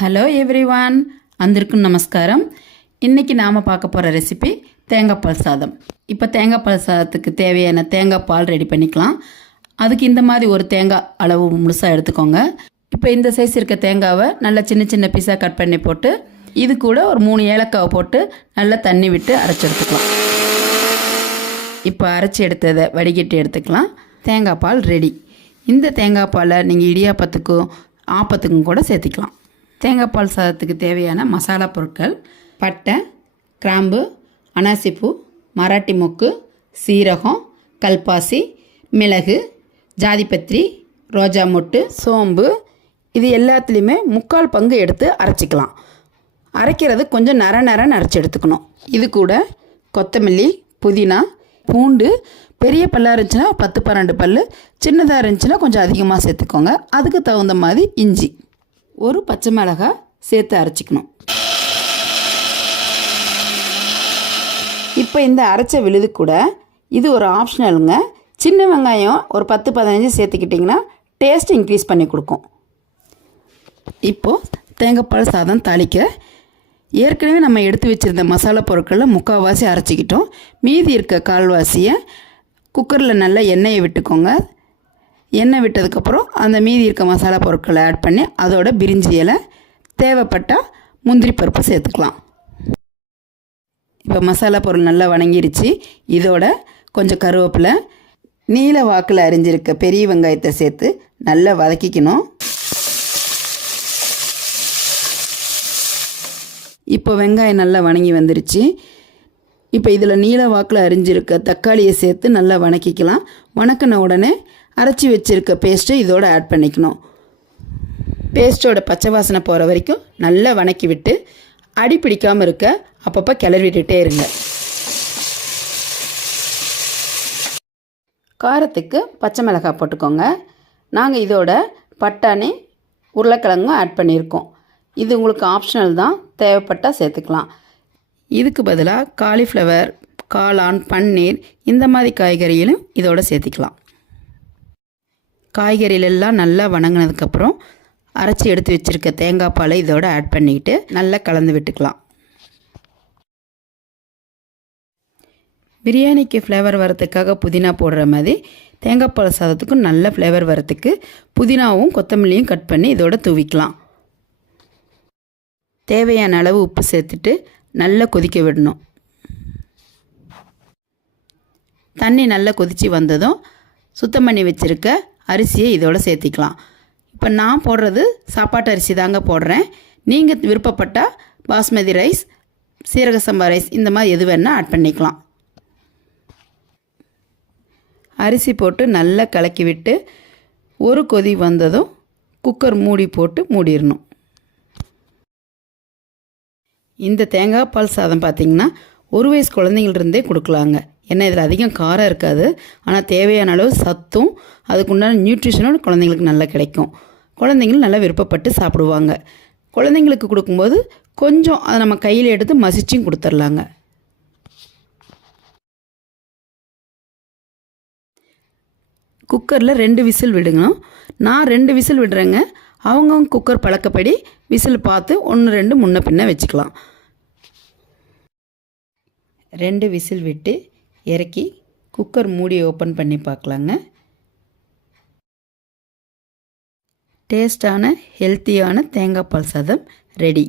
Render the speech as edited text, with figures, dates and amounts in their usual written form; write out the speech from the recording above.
Hello everyone, அந்திருக்கும் நமஸ்காரம். இன்றைக்கி நாம் பார்க்க போகிற ரெசிபி தேங்காய் பால் சாதம். இப்போ தேங்காய் பால் சாதத்துக்கு தேவையான தேங்காய் பால் ரெடி பண்ணிக்கலாம். அதுக்கு இந்த மாதிரி ஒரு தேங்காய் அளவு முழுசாக எடுத்துக்கோங்க. இப்போ இந்த சைஸ் இருக்க தேங்காவை நல்லா சின்ன சின்ன பீஸாக கட் பண்ணி போட்டு இது கூட ஒரு 3 ஏலக்காவை போட்டு நல்லா தண்ணி விட்டு அரைச்சி எடுத்துக்கலாம். இப்போ அரைச்சி எடுத்ததை வடிகட்டி எடுத்துக்கலாம். தேங்காய் பால் ரெடி. இந்த தேங்காய் பாலை நீங்கள் இடியாப்பத்துக்கும் ஆப்பத்துக்கும் கூட சேர்த்திக்கலாம். தேங்காய் பால் சாதத்துக்கு தேவையான மசாலா பொருட்கள்: பட்டை, கிராம்பு, அனாசிப்பூ, மராட்டி மொக்கு, சீரகம், கல்பாசி, மிளகு, ஜாதிபத்திரி, ரோஜா மொட்டு, சோம்பு. இது எல்லாத்துலேயுமே 3/4 பங்கு எடுத்து அரைச்சிக்கலாம். அரைக்கிறது கொஞ்சம் நரன்னு அரைச்சி எடுத்துக்கணும். இது கூட கொத்தமல்லி, புதினா, பூண்டு பெரிய பல்லாக இருந்துச்சுன்னா 10-12 பல், சின்னதாக இருந்துச்சுன்னா கொஞ்சம் அதிகமாக சேர்த்துக்கோங்க. அதுக்கு தகுந்த மாதிரி இஞ்சி, ஒரு பச்சை மிளகாய் சேர்த்து அரைச்சிக்கணும். இப்போ இந்த அரைச்ச விழுது கூட இது ஒரு ஆப்ஷனலுங்க. சின்ன வெங்காயம் ஒரு 10-15 சேர்த்துக்கிட்டிங்கன்னா டேஸ்ட் இன்க்ரீஸ் பண்ணி கொடுக்கும். இப்போது தேங்காய்பால் சாதம் தாளிக்க ஏற்கனவே நம்ம எடுத்து வச்சுருந்த மசாலா பொருட்களில் 3/4வாசி அரைச்சிக்கிட்டோம். மீதி இருக்க 1/4வாசியை குக்கரில் நல்லா எண்ணெயை விட்டுக்கோங்க. எண்ணெய் விட்டதுக்கப்புறம் அந்த மீதி இருக்க மசாலா பொருட்களை ஆட் பண்ணி அதோட பிரிஞ்சி இலை, தேவைப்பட்டால் முந்திரி பருப்பு சேர்த்துக்கலாம். இப்போ மசாலா பொருள் நல்லா வணங்கிருச்சு. இதோட கொஞ்சம் கருவேப்பிலை, நீல வாக்கில் அரிஞ்சிருக்க பெரிய வெங்காயத்தை சேர்த்து நல்லா வதக்கிக்கணும். இப்போ வெங்காயம் நல்லா வணங்கி வந்துருச்சு. இப்போ இதில் நீல வாக்கில் அரிஞ்சிருக்க தக்காளியை சேர்த்து நல்லா வணக்கிக்கலாம். வணக்கின உடனே அரைச்சி வச்சுருக்க பேஸ்ட்டை இதோடு ஆட் பண்ணிக்கணும். பேஸ்ட்டோட பச்சை வாசனை போகிற வரைக்கும் நல்லா வணக்கி விட்டு அடி பிடிக்காமல் இருக்க அப்பப்போ கிளறி விட்டுட்டே இருங்க. காரத்துக்கு பச்சை மிளகாய் போட்டுக்கோங்க. நாங்கள் இதோட பட்டாணி, உருளைக்கிழங்கும் ஆட் பண்ணியிருக்கோம். இது உங்களுக்கு ஆப்ஷனல் தான், தேவைப்பட்டால் சேர்த்துக்கலாம். இதுக்கு பதிலாக காலிஃப்ளவர், காளான், பன்னீர் இந்த மாதிரி காய்கறிகளும் இதோட சேர்த்திக்கலாம். காய்கறிகளெல்லாம் நல்லா வணங்கினதுக்கப்புறம் அரைச்சி எடுத்து வச்சுருக்க தேங்காய் பாலை இதோட ஆட் பண்ணிக்கிட்டு நல்லா கலந்து விட்டுக்கலாம். பிரியாணிக்கு ஃப்ளேவர் வரத்துக்காக புதினா போடுற மாதிரி தேங்காய் பால் சாதத்துக்கும் நல்ல ஃப்ளேவர் வரத்துக்கு புதினாவும் கொத்தமல்லியும் கட் பண்ணி இதோட தூவிக்கலாம். தேவையான அளவு உப்பு சேர்த்துட்டு நல்லா கொதிக்க விடணும். தண்ணி நல்லா கொதித்து வந்ததும் சுத்தம் பண்ணி வச்சுருக்க அரிசியை இதோடு சேர்த்திக்கலாம். இப்போ நான் போடுறது சாப்பாட்டு அரிசி தாங்க போடுறேன். நீங்கள் விருப்பப்பட்டால் பாஸ்மதி ரைஸ், சீரக சம்பா ரைஸ் இந்த மாதிரி எது வேணால் ஆட் பண்ணிக்கலாம். அரிசி போட்டு நல்லா கலக்கி விட்டு ஒரு கொதி வந்ததும் குக்கர் மூடி போட்டு மூடிடணும். இந்த தேங்காய் பால் சாதம் பார்த்திங்கன்னா 1 வயசு குழந்தைங்கள்ருந்தே கொடுக்கலாங்க. ஏன்னா இதில் அதிகம் காரம் இருக்காது. ஆனால் தேவையான அளவு சத்தும் அதுக்குண்டான நியூட்ரிஷனும் குழந்தைங்களுக்கு நல்லா கிடைக்கும். குழந்தைங்களும் நல்லா விருப்பப்பட்டு சாப்பிடுவாங்க. குழந்தைங்களுக்கு கொடுக்கும்போது கொஞ்சம் அதை நம்ம கையில் எடுத்து மசிச்சும் கொடுத்துர்லாங்க. குக்கரில் 2 விசில் விடுங்கணும். நான் 2 விசில் விடுறேங்க. அவங்கவுங்க குக்கர் பழக்கப்படி விசில் பார்த்து 1-2 முன்ன பின்ன வச்சுக்கலாம். 2 விசில் விட்டு இறக்கி குக்கர் மூடியை ஓப்பன் பண்ணி பார்க்கலாங்க. டேஸ்டான ஹெல்த்தியான தேங்காய் பால் சாதம் ரெடி.